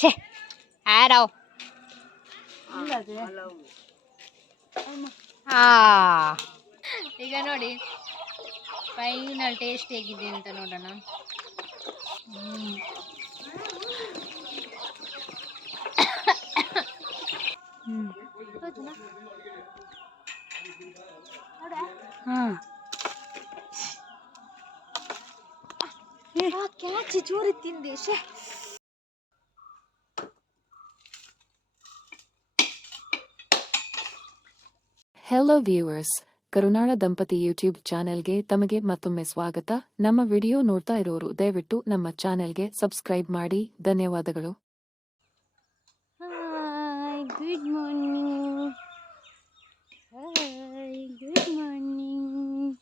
ಛೇ ಯಾರವ್ ಈಗ ನೋಡಿ ಫೈನಲ್ ಟೇಸ್ಟ್ ಹೇಗಿದೆ ಅಂತ ನೋಡೋಣ. ಕ್ಯಾಚಿ ಚೂರಿ ತಿಂದೆ. ಹೆಲೋ ವ್ಯೂವರ್ಸ್, ಕರುನಾಳ ದಂಪತಿ ಯೂಟ್ಯೂಬ್ ಚಾನೆಲ್ಗೆ ತಮಗೆ ಮತ್ತೊಮ್ಮೆ ಸ್ವಾಗತ. ನಮ್ಮ ವಿಡಿಯೋ ನೋಡ್ತಾ ಇರೋರು ದಯವಿಟ್ಟು ನಮ್ಮ ಚಾನೆಲ್ಗೆ ಸಬ್ಸ್ಕ್ರೈಬ್ ಮಾಡಿ. ಧನ್ಯವಾದಗಳು. Hi, good morning. Hi, good morning.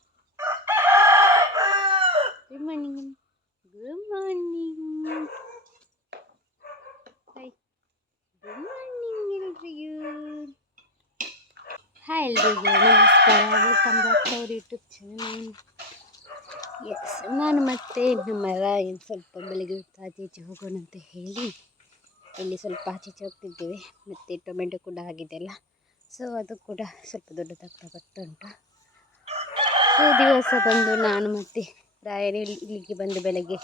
Good morning. Good morning. Hi, good morning ಎಲ್ರಿಗೂ. ಹಾಯ್ ಎಲ್ರಿಗೂ ನಮಸ್ಕಾರ. Welcome back to our YouTube channel. Yes, ನಾನು ಮತ್ತೆ ನಮ್ಮ ರಾಯನ್ ಸ್ವಲ್ಪ ಬೆಳಿಗ್ಗೆ ಆಚೆ ಈಚೆ ಹೋಗೋಣ ಅಂತ ಹೇಳಿ ಇಲ್ಲಿ ಸ್ವಲ್ಪ ಆಚೆ ಈಚೆ ಹೋಗ್ತಿದ್ದೇವೆ. ಮತ್ತು ಟೊಮೆಟೊ ಕೂಡ ಆಗಿದೆಯಲ್ಲ, ಸೊ ಅದು ಕೂಡ ಸ್ವಲ್ಪ ದೊಡ್ಡದಾಗ್ತಾ ಬರ್ತಾ ಉಂಟು. ಸೊ ದಿವಸ ಬಂದು ನಾನು ಮತ್ತು ರಾಯನ್ ಇಲ್ಲಿಗೆ ಬಂದು ಬೆಳಗ್ಗೆ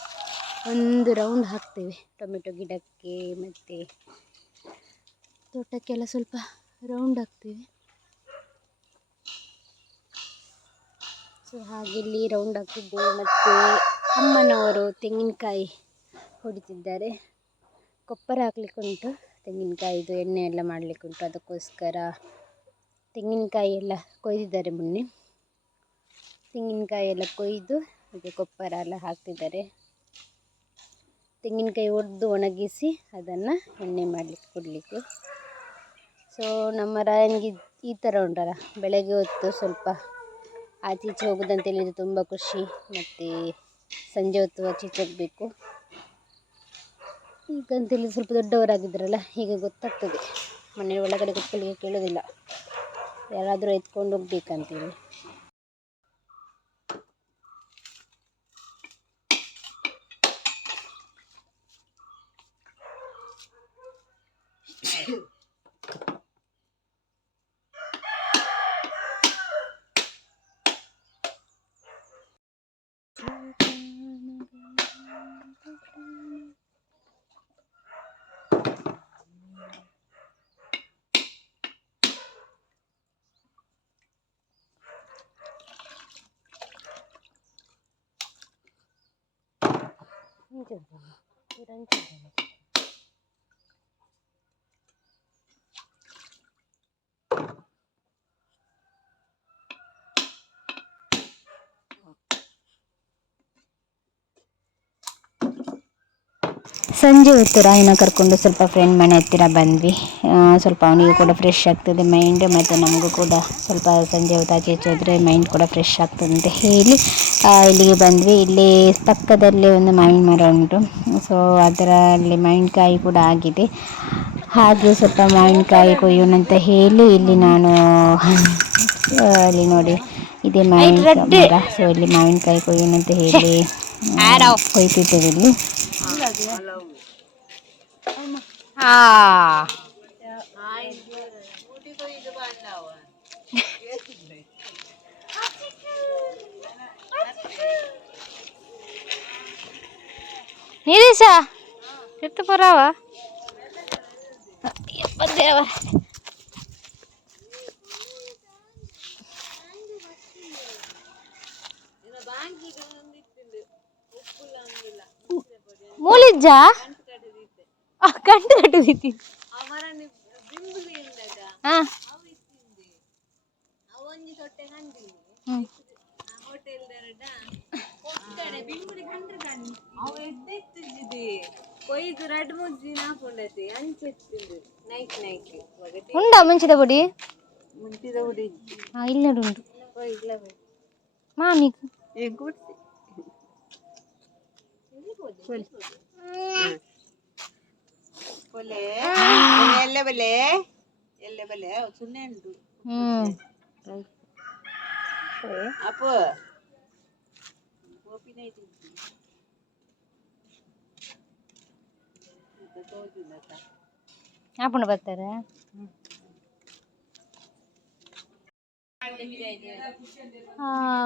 ಒಂದು ರೌಂಡ್ ಹಾಕ್ತೇವೆ ಟೊಮೆಟೊ ಗಿಡಕ್ಕೆ ಮತ್ತು ತೋಟಕ್ಕೆಲ್ಲ ಸ್ವಲ್ಪ ರೌಂಡ್ ಹಾಕ್ತೇವೆ. ಸೊ ಹಾಗೆ ಇಲ್ಲಿ ರೌಂಡ್ ಹಾಕಿದ್ದೇವೆ. ಮತ್ತು ಅಮ್ಮನವರು ತೆಂಗಿನಕಾಯಿ ಹೊಡಿತಿದ್ದಾರೆ. ಕೊಪ್ಪರ ಹಾಕ್ಲಿಕ್ಕೆ ಉಂಟು, ತೆಂಗಿನಕಾಯಿದು ಎಣ್ಣೆ ಎಲ್ಲ ಮಾಡಲಿಕ್ಕೆ ಉಂಟು. ಅದಕ್ಕೋಸ್ಕರ ತೆಂಗಿನಕಾಯಿ ಎಲ್ಲ ಕೊಯ್ದಿದ್ದಾರೆ. ಮೊನ್ನೆ ತೆಂಗಿನಕಾಯಿ ಎಲ್ಲ ಕೊಯ್ದು ಹಾಗೆ ಕೊಪ್ಪರ ಎಲ್ಲ ಹಾಕ್ತಿದ್ದಾರೆ. ತೆಂಗಿನಕಾಯಿ ಒಡೆದು ಒಣಗಿಸಿ ಅದನ್ನು ಎಣ್ಣೆ ಮಾಡಲಿಕ್ಕೆ ಕೊಡಲಿಕ್ಕೆ. ಸೊ ನಮ್ಮ ರಾಯನಿಗೆ ಈ ಥರ ಉಂಟಲ್ಲ, ಬೆಳಗ್ಗೆ ಹೊತ್ತು ಸ್ವಲ್ಪ ಆಚೆ ಈಚೆ ಹೋಗೋದಂತ ಹೇಳಿದರೆ ತುಂಬ ಖುಷಿ. ಮತ್ತು ಸಂಜೆ ಹೊತ್ತು ಆಚೆ ಈಚೆ ಹೋಗಬೇಕು. ಈಗಂತೇಳಿ ಸ್ವಲ್ಪ ದೊಡ್ಡವರಾಗಿದ್ದಾರಲ್ಲ, ಹೀಗೆ ಗೊತ್ತಾಗ್ತದೆ. ಮನೆ ಒಳಗಡೆ ಕೂತ್ಕೊಳ್ಳಿಕ್ಕೆ ಕೇಳೋದಿಲ್ಲ, ಯಾರಾದರೂ ಎತ್ಕೊಂಡು ಹೋಗ್ಬೇಕಂತೇಳಿ. ಸಂಜೆ ಹೊತ್ತು ರಾಯನ ಕರ್ಕೊಂಡು ಸ್ವಲ್ಪ ಫ್ರೆಂಡ್ ಮನೆ ಹತ್ತಿರ ಬಂದ್ವಿ. ಸ್ವಲ್ಪ ಅವನಿಗೆ ಕೂಡ ಫ್ರೆಶ್ ಆಗ್ತದೆ ಮೈಂಡ್, ಮತ್ತು ನಮಗೂ ಕೂಡ ಸ್ವಲ್ಪ ಸಂಜೆ ಹೊತ್ತು ಆಚೆ ಈಚೆ ಹೋದರೆ ಮೈಂಡ್ ಕೂಡ ಫ್ರೆಶ್ ಆಗ್ತದೆ ಅಂತ ಹೇಳಿ ಇಲ್ಲಿಗೆ ಬಂದ್ವಿ. ಇಲ್ಲಿ ಪಕ್ಕದಲ್ಲೇ ಒಂದು ಮಾವಿನ ಮರ ಉಂಟು. ಸೊ ಅದರಲ್ಲಿ ಮಾವಿನಕಾಯಿ ಕೂಡ ಆಗಿದೆ. ಹಾಗೆ ಸ್ವಲ್ಪ ಮಾವಿನಕಾಯಿ ಕೊಯ್ಯೋಣ ಅಂತ ಹೇಳಿ ಇಲ್ಲಿ ನಾನು ಅಲ್ಲಿ ನೋಡಿ ಇದೇ ಮಾವಿನ ಮರ. ಸೊ ಇಲ್ಲಿ ಮಾವಿನಕಾಯಿ ಕೊಯ್ಯೋಣ ಅಂತ ಹೇಳಿ ಕೊಯ್ತಿದ್ದೇವೆ ಇಲ್ಲಿ. ನಿರೀಶಾ ಎತ್ತು ಪರಾವ ಮೂಲಿಜ್ಜ ಗಂಟು ಕಟ್ಟು ಉಂಡ ಮುಂಚಿದ ಬುಡಿ ಇಲ್ಲ ಉಂಟು ಮಾಮಿ ಅಪ್ಪು ಆಪಣ ಬರ್ತಾರೆ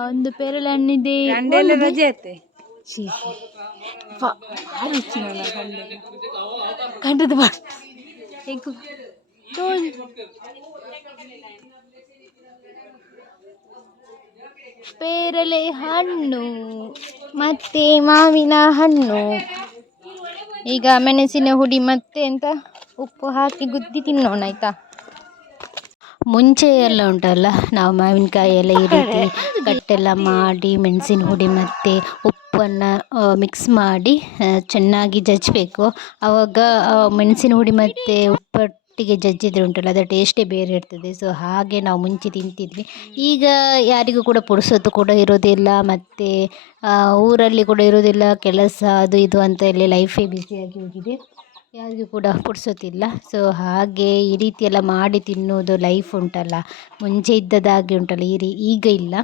ಒಂದು ಪೇರಳೆ ಹಣ್ಣಿದೆ ರಜೆ ಐತೆ ಕಂಡದ ಪೇರಳೆ ಹಣ್ಣು ಮತ್ತೆ ಮಾವಿನ ಹಣ್ಣು. ಈಗ ಮೆಣಸಿನ ಹುಡಿ ಮತ್ತೆ ಅಂತ ಉಪ್ಪು ಹಾಕಿ ಗುದ್ದಿ ತಿನ್ನೋಣ ಆಯ್ತಾ. ಮುಂಚೆ ಎಲ್ಲ ಉಂಟಲ್ಲ ನಾವು ಮಾವಿನಕಾಯಿ ಎಲ್ಲ ಈ ರೀತಿ ಕಟ್ಟೆಲ್ಲ ಮಾಡಿ ಮೆಣಸಿನ ಹುಡಿ ಮತ್ತು ಉಪ್ಪನ್ನು ಮಿಕ್ಸ್ ಮಾಡಿ ಚೆನ್ನಾಗಿ ಜಜ್ಜಬೇಕು. ಆವಾಗ ಮೆಣಸಿನ ಹುಡಿ ಮತ್ತು ಉಪ್ಪೊಟ್ಟಿಗೆ ಜಜ್ಜಿದ್ರೆ ಉಂಟಲ್ಲ ಅದರ ಟೇಸ್ಟೇ ಬೇರೆ ಇರ್ತದೆ. ಸೊ ಹಾಗೆ ನಾವು ಮುಂಚೆ ತಿಂತಿದ್ವಿ. ಈಗ ಯಾರಿಗೂ ಕೂಡ ಪುರ್ಸೊತ್ತು ಕೂಡ ಇರೋದಿಲ್ಲ, ಮತ್ತು ಊರಲ್ಲಿ ಕೂಡ ಇರೋದಿಲ್ಲ, ಕೆಲಸ ಅದು ಇದು ಅಂತ ಹೇಳಿ ಲೈಫೇ ಬ್ಯುಸಿಯಾಗಿ ಹೋಗಿದೆ, ಯಾರಿಗೂ ಕೂಡ ಪುರ್ಸೊತ್ತಿಲ್ಲ. ಸೊ ಹಾಗೆ ಈ ರೀತಿ ಎಲ್ಲ ಮಾಡಿ ತಿನ್ನೋದು ಲೈಫ್ ಉಂಟಲ್ಲ ಮುಂಚೆ ಇದ್ದದಾಗೆ ಉಂಟಲ್ಲ ಈಗ ಇಲ್ಲ.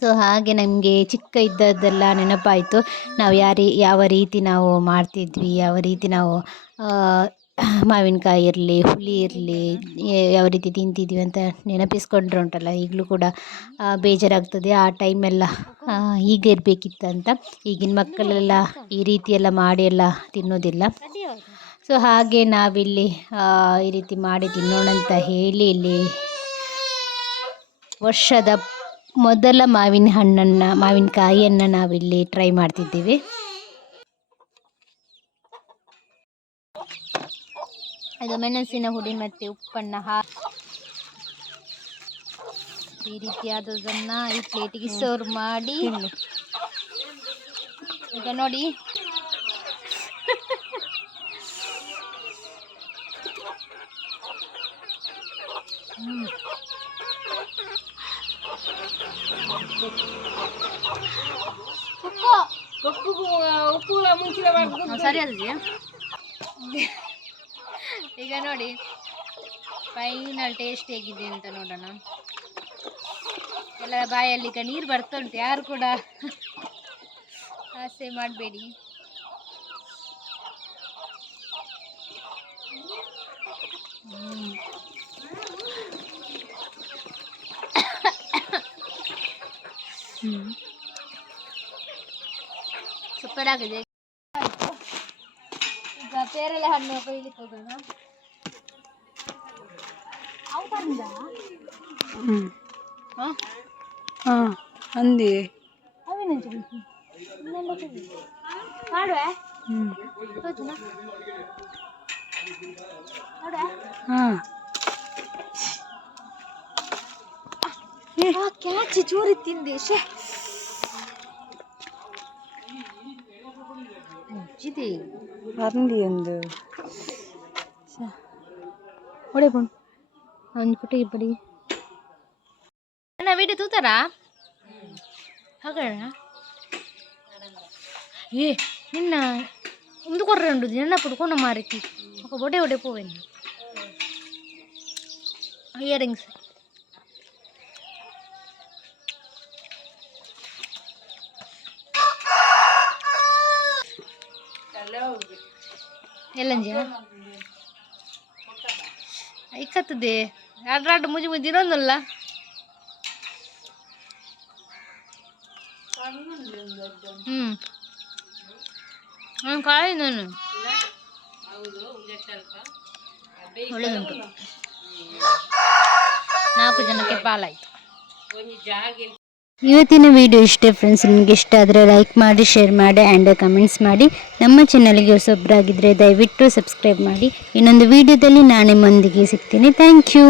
ಸೊ ಹಾಗೆ ನಮಗೆ ಚಿಕ್ಕ ಇದ್ದದ್ದೆಲ್ಲ ನೆನಪಾಯಿತು. ನಾವು ಯಾವ ರೀತಿ ನಾವು ಮಾಡ್ತಿದ್ವಿ, ಯಾವ ರೀತಿ ನಾವು ಮಾವಿನಕಾಯಿ ಇರಲಿ ಹುಳಿ ಇರಲಿ ಯಾವ ರೀತಿ ತಿಂತಿದ್ವಿ ಅಂತ ನೆನಪಿಸ್ಕೊಂಡ್ರೆ ಉಂಟಲ್ಲ ಈಗಲೂ ಕೂಡ ಬೇಜಾರಾಗ್ತದೆ. ಆ ಟೈಮೆಲ್ಲ ಹೀಗೆ ಇರಬೇಕಿತ್ತಂತ. ಈಗಿನ ಮಕ್ಕಳೆಲ್ಲ ಈ ರೀತಿ ಎಲ್ಲ ಮಾಡಿ ಎಲ್ಲ ತಿನ್ನೋದಿಲ್ಲ. ಸೊ ಹಾಗೆ ನಾವಿಲ್ಲಿ ಈ ರೀತಿ ಮಾಡಿ ತಿನ್ನೋಣ ಅಂತ ಹೇಳಿ ಇಲ್ಲಿ ವರ್ಷದ ಮೊದಲ ಮಾವಿನಕಾಯಿಯನ್ನು ನಾವಿಲ್ಲಿ ಟ್ರೈ ಮಾಡ್ತಿದ್ದೀವಿ. ಅದು ಮೆಣಸಿನ ಹುಡಿ ಮತ್ತು ಉಪ್ಪನ್ನು ಈ ರೀತಿಯಾದದನ್ನು ಈ ಪ್ಲೇಟಿಗೆ ಸರ್ವ್ ಮಾಡಿ ಈಗ ನೋಡಿ ಸರಿ ಅಲ್ರಿ. ಈಗ ನೋಡಿ ಫೈನಲ್ ಟೇಸ್ಟ್ ಹೇಗಿದೆ ಅಂತ ನೋಡೋಣ. ಎಲ್ಲ ಬಾಯಲ್ಲಿ ಈಗ ನೀರು ಬರ್ತಾ ಉಂಟು, ಯಾರು ಕೂಡ ಆಸೆ ಮಾಡಬೇಡಿ. ಸೂಪರ್ ಆಗಿದೆ. ಈಗ ಪೇರಳೆ ಹಣ್ಣು ಕೊಯ್ಲಿಕ್ಕೆ ಹೋಗೋಣ. ಅಂದಿ ಕ್ಯಾಚಿ ಚೂರಿ ತಿಂದೆ ಅಂದಿ ಒಂದು ಹೊಡೆ ಬಣ್ಣ ಒಂದು ಪುಟ್ಟಿಗೆ ಪಡಿ ವಿಡಿಯೋ ತೂತಾರಾ ಹಾಕೋಣ. ನಿನ್ನ ಒಂದು ಕೊರ್ರೆ ಉಂಟು ನಿನ್ನ ಪುಡ್ಕೊಂಡು ಮಾರಿತಿ ಒಡೆ ಒಡೆ ಪೋವೆಂದು ಇಯರಿಂಗ್ಸ್ ಎಲ್ಲಂಜ ಇಕ್ಕತ್ತದೆ ಅಡ್ರಾಡು ಮುಜಿ ಮುಜಿ ಇರೋದಲ್ಲ. ಕಾಯಿ ನಾನು ಒಳ್ಳೆದುಂಟು. 4 ಜನಕ್ಕೆ ಪಾಲಾಯಿತು. ಇವತ್ತಿನ ವಿಡಿಯೋ ಇಷ್ಟೇ ಫ್ರೆಂಡ್ಸ್. ನಿಮಗೆ ಇಷ್ಟ ಆದರೆ ಲೈಕ್ ಮಾಡಿ, ಶೇರ್ ಮಾಡಿ ಆ್ಯಂಡ್ ಕಮೆಂಟ್ಸ್ ಮಾಡಿ. ನಮ್ಮ ಚಾನಲ್ಗೆ ಹೊಸಬ್ರಾಗಿದ್ದರೆ ದಯವಿಟ್ಟು ಸಬ್ಸ್ಕ್ರೈಬ್ ಮಾಡಿ. ಇನ್ನೊಂದು ವಿಡಿಯೋದಲ್ಲಿ ನಾನು ನಿಮ್ಮೊಂದಿಗೆ ಸಿಗ್ತೀನಿ. Thank you.